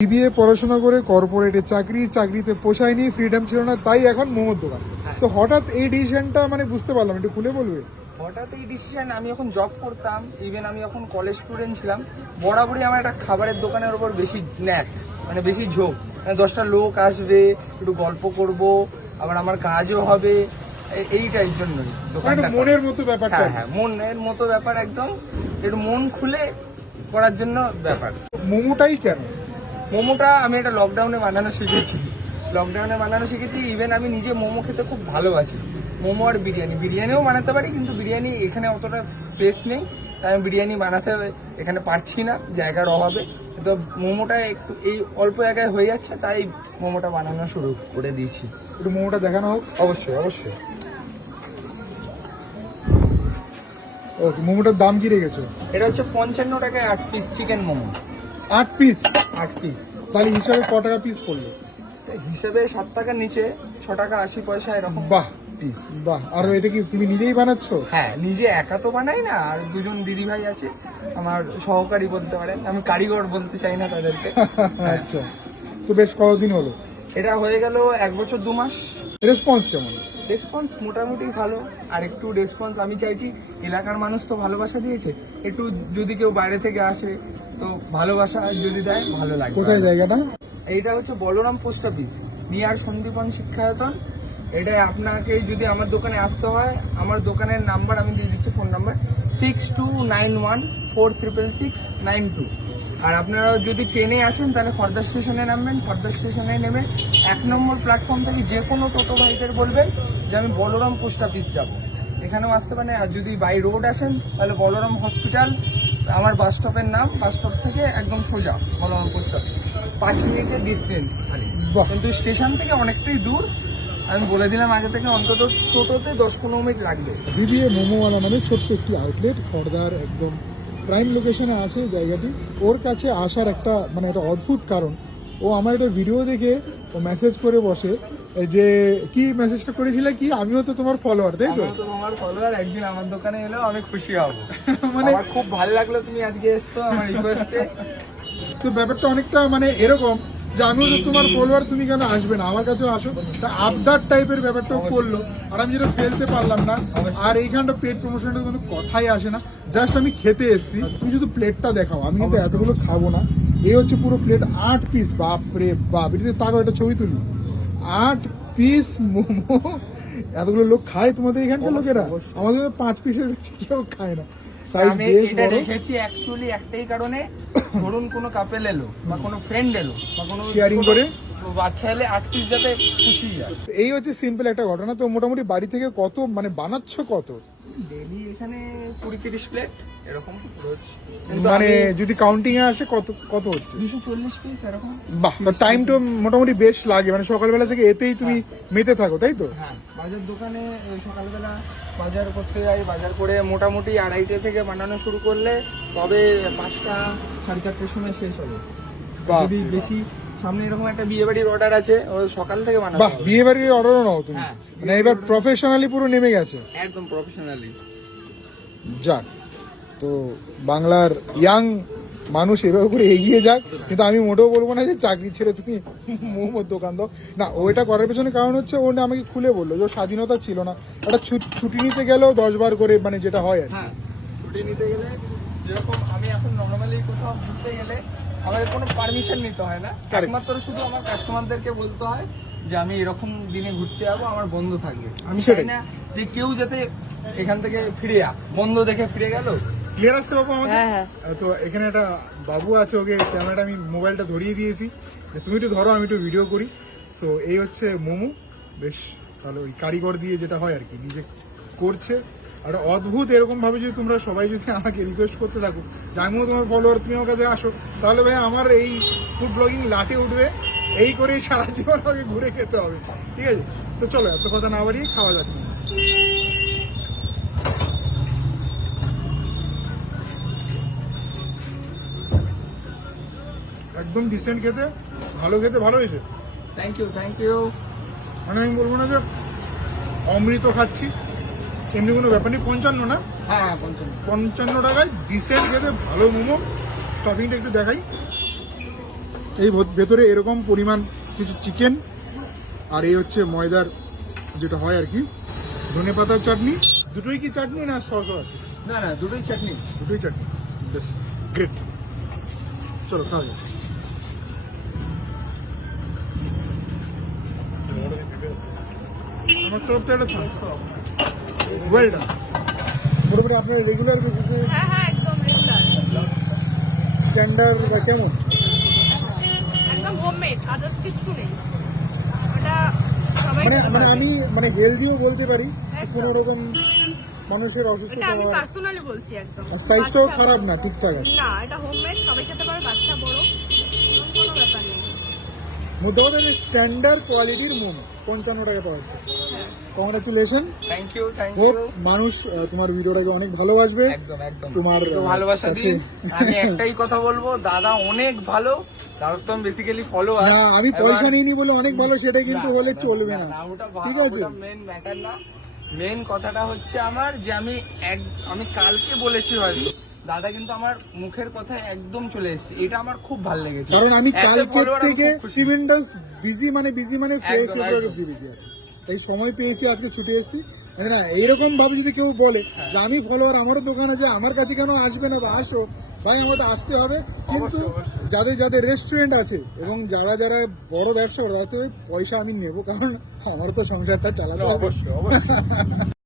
BBA পড়াশোনা করে কর্পোরেটে চাকরিতে পোষায়নি, ফ্রিডম ছিল না, তাই এখন মোমোর দোকান। তো হঠাৎ এই ডিসিশনটা মানে বুঝতে পারলাম, একটু খুলে বলবে? হঠাৎ এই ডিসিশন, আমি যখন জব করতাম, ইভেন আমি যখন কলেজ স্টুডেন্ট ছিলাম, বরাবরই আমার একটা খাবারের দোকানের উপর বেশি ন্যাক, মানে বেশি ঝোঁক। মানে 10টা লোক আসবে, একটু গল্প করব, আবার আমার কাজও হবে, এইটার জন্যই দোকানটা। মনের মতো ব্যাপারটা। হ্যাঁ, মনের মতো ব্যাপার, একদম একটু মন খুলে করার জন্য ব্যাপার। মোমোটাই কেন? মোমোটা আমি একটা লকডাউনে বানানো শিখেছি। ইভেন আমি নিজে মোমো খেতে খুব ভালোবাসি। মোমো আর বিরিয়ানিও বানাতে পারি, কিন্তু বিরিয়ানি এখানে অতটা স্পেস নেই, তাই আমি বিরিয়ানি বানাতে এখানে পারছি না জায়গার অভাবে। তো মোমোটা একটু এই অল্প জায়গায় হয়ে যাচ্ছে, তাই মোমোটা বানানো শুরু করে দিয়েছি। একটু মোমোটা দেখানো হোক। অবশ্যই। ওকে, মোমোটার দাম কি রেখেছো? এটা হচ্ছে 55 টাকায় 8 piece chicken momo. 8 piece? 8 piece. তাহলে হিসাবে ক টাকা পিস পড়লো? হিসেবে 7 টাকার নিচে, 6 টাকা 80 পয়সা এরকম। বাহ পিস। বাহ। আর এটা কি তুমি নিজেই বানাচ্ছো? হ্যাঁ, নিজে একা তো বানাই না, আর দুজন দিদি ভাই আছে আমার সহকারী বলতে পারেন, আমি কারিগর বলতে চাই না তাদেরকে। আচ্ছা, তো বেশ কতদিন হলো? এটা হয়ে গেল 1 বছর 2 মাস। রেসপন্স কেমন? রেসপন্স মোটামুটি ভালো। আর একটু রেসপন্স আমি চাইছি, এলাকার মানুষ তো ভালোবাসা দিয়েছে, একটু যদি কেউ বাইরে থেকে আসে তো ভালোবাসা যদি দেয় ভালো লাগে। কোথায় জায়গাটা? এইটা হচ্ছে Balaram post office, near Sandipan Shikshayatan. এটাই আপনাকে যদি আমার দোকানে আসতে হয়, আমার দোকানের নাম্বার আমি দিয়ে দিচ্ছি, ফোন নাম্বার 6291466692। আর আপনারা যদি ট্রেনে আসেন তাহলে খড়দা স্টেশনে নামবেন, খড়দা স্টেশনে নেমে 1 নম্বর প্ল্যাটফর্ম থেকে যে কোনো টোটো ভাইদের বলবেন যে আমি বলরাম পোস্ট অফিস যাবো, এখানেও আসতে পারেন। আর যদি বাই রোড আসেন তাহলে বলরাম হসপিটাল, আমার বাস স্টপের নাম, বাস স্টপ থেকে একদম সোজা বলরাম পোস্ট অফিস, 5 মিনিটের ডিস্টেন্স খালি। বাহ। কিন্তু স্টেশন থেকে অনেকটাই দূর, আমি বলে দিলাম আগে থেকে, অন্তত টোটোতে 10-15 মিনিট লাগবে। বিবিএ মোমোওয়ালা নামে ছোট্ট একটি আউটলেট খড়দার একদম প্রাইম লোকেশনে আছে জায়গাটি। ওর কাছে আসার একটা মানে একটা অদ্ভুত কারণ, ও আমার একটা ভিডিও দেখে ও মেসেজ করে বসে যে কি মেসেজটা করেছিল কি, আমিও তো তোমার ফলোয়ার, তাই তো? আমিও তো তোমার ফলোয়ার, একদিন আমার দোকানে এলেও আমি খুশি হব। মানে আমার খুব ভালো লাগলো তুমি আজকে এসছো আমার রিকোয়েস্টে। তো ব্যাপারটা অনেকটা মানে এরকম যে আমিও তো তোমার ফলোয়ার, তুমি কেন আসবে না আমার কাছেও আসো, তা আবদার টাইপের ব্যাপারটাও করলো। আর আমি যেটা ফেলতে পারলাম না। আর এইখানটা পেট প্রমোশনটা কোনো কথাই আসে না, জাস্ট আমি খেতে এসেছি, তুমি শুধু প্লেটটা দেখাও, আমি কিন্তু এতগুলো খাবো না। এই হচ্ছে পুরো প্লেট, 8 পিস। বাপরে বাপ, এটাতে তাকাও, একটা ছবি তুলি। 8 পিস মোমো, এতগুলো লোক খায় তোমাদের এখানকার লোকেরা? আমাদের 5 পিসের বেশি কেউ খায় না। আমি এটা রেখেছি অ্যাকচুয়ালি একটাই কারণে, ধরুন কোনো কাপেল এলো বা কোনো ফ্রেন্ড এলো বা কোনো শেয়ারিং করে বাচ্চা এলে 8 পিস যাতে খুশি হয়। এই হচ্ছে সিম্পল একটা ঘটনা। তো মোটামুটি বাড়ি থেকে কত মানে বানাচ্ছ কত? ডেইলি এখানে 20-30 প্লেট এরকম রোজ। মানে যদি কাউন্টিং এ আসে কত কত হচ্ছে? 240 পিস এরকম। বাহ, টাইম তো মোটামুটি বেশ লাগে, মানে সকালবেলা থেকে এতেই তুমি মেতে থাকো, তাই তো? হ্যাঁ, বাজার দোকানে সকালবেলা বাজার করতে যাই, বাজার করে মোটামুটি 2:30 থেকে বানানো শুরু করলে তবে 5টা 4:30 সময় শেষ হবে। যদি বেশি সামনে এরকম একটা বিয়ে বাড়ির অর্ডার আছে, ও সকাল থেকে বানাবো। বাহ, বিয়ে বাড়ির অর্ডারও নাও তুমি? হ্যাঁ, মানে এবার প্রফেশনালি পুরো নেমে গেছে একদম প্রফেশনালি। যাক, তো বাংলার ইয়াং মানুষ এভাবে করে এগিয়ে যাক। কিন্তু আমি মোটেও বলবো না যে চাকরি ছেড়ে তুমি মোমোর দোকান দাও না। ওইটা করার পেছনে কারণ হচ্ছে ও আমাকে খুলে বললো যে স্বাধীনতা ছিল না, একটা ছুটি নিতে গেলেও 10 বার করে মানে যেটা হয় আর। হ্যাঁ, ছুটি নিতে গেলে যেরকম আমি এখন নর্মালি কোথাও ঘুরতে গেলে আমাদের কোনো পারমিশন নিতে হয় না, একমাত্র শুধু আমার কাস্টমারদেরকে বলতে হয় যে আমি এরকম দিনে ঘুরতে যাবো, আমার বন্ধ থাকবে। আমি চাই না যে কেউ যাতে এখান থেকে ফিরে বন্ধ দেখে ফিরে গেল। ক্লিয়ার আসছে বাবু আমাকে? হ্যাঁ। তো এখানে একটা বাবু আছে, ওকে ক্যামেরাটা আমি মোবাইলটা ধরিয়ে দিয়েছি, তুমি একটু ধরো আমি একটু ভিডিও করি। সো এই হচ্ছে মোমো, বেশ ভালো, ওই কারিগর দিয়ে যেটা হয় আর কি, নিজে করছে। আর অদ্ভুত এরকম ভাবে যদি তোমরা সবাই যদি আমাকে রিকোয়েস্ট করতে থাকো যে আমিও তোমার ফলোয়ার, তুমি আমার কাছে আসো, তাহলে ভাই আমার এই ফুড ব্লগিং লাটে উঠবে, এই করেই সারা জীবন আমাকে ঘুরে খেতে হবে। ঠিক আছে, তো চলো এত কথা না বাড়িয়ে খাওয়া যাক। একদম ডিসেন্ট খেতে, ভালো খেতে, ভালো হয়েছে। Thank you. মানে আমি বলবো না যে অমৃত খাচ্ছি, এমনি কোনো ব্যাপার নেই। 55 না? হ্যাঁ, 55 টাকায় ডিসেন্ট খেতে ভালো মোমো। স্টফিংটা একটু দেখাই। এই ভেতরে এরকম পরিমাণ কিছু চিকেন, আর এই হচ্ছে ময়দার যেটা হয় আর কি, ধনে পাতার চাটনি। দুটোই কি চাটনি না সসও আছে? না না, দুটোই চাটনি। দুটোই চাটনি, বেশ গ্রেট। চলো খাওয়া যাক। আমার তরফ থেকে একটা ওয়েল ডান। মোটামুটি আপনার রেগুলার বেসিসে হ্যাঁ হ্যাঁ একদম রেগুলার, স্ট্যান্ডার্ড বা কেমন? একদম হোমমেড, আদার্স কিচ্ছু নেই। এটা সবাই মানে খেতে মানে পারবে। আমি মানে হেলদিও বলতে পারি, একদম। কোনো রকম মানুষের এটা অসুস্থতা আমি হওয়ার, পার্সোনালি বলছি একদম। আর সাইজটাও বাচ্চা খারাপ বড়। না, ঠিকঠাক আছে। না, এটা হোমমেড, সবাই খেতে পারে, বাচ্চা বড় এরকম কোনো ব্যাপার নেই। মোটা কথা স্ট্যান্ডার্ড কোয়ালিটির মোমো 55 টাকা পাওয়া যাচ্ছে। Congratulation. Thank you, thank hope you. মানুষ তোমার ভিডিওটাকে অনেক ভালোবাসবে। একদম একদম তোমার একটু ভালোবাসা কাছে- দিন। আমি একটাই কথা বলবো, দাদা অনেক ভালো। দাদা তো আমি বেসিক্যালি ফলোয়ার। না আমি পয়সা নিইনি বলে অনেক ভালো, সেটা কিন্তু হলে চলবে না, ঠিক আছে? মেন ম্যাটার না। মেন কথাটা হচ্ছে আমার যে আমি কালকে বলেছি হয়তো, দাদা কিন্তু আমার মুখের কথায় একদম চলে এসেছে, এটা আমার খুব ভালো লেগেছে। কারণ আমি এত কালকে follower আমি থেকে খুব খুশি। সিমেন্টাস বিজি মানে একদম, একদম। বিজি আছে, তাই সময় পেয়েছি আজকে ছুটে এসেছি। না এইরকম ভাবে যদি কেউ বলে যে আমি ফলোয়ার, আমারও দোকান আছে, আমার কাছে কেন আসবে না বা আসো, ভাই আমাদের আসতে হবে। কিন্তু অবশ্যই, অবশ্যই। যাদের যাদের রেস্টুরেন্ট আছে এবং যারা যারা বড় ব্যবসা, তাতে পয়সা আমি নেবো, কারণ আমার তো সংসারটা চালাতে হবে। অবশ্যই অবশ্যই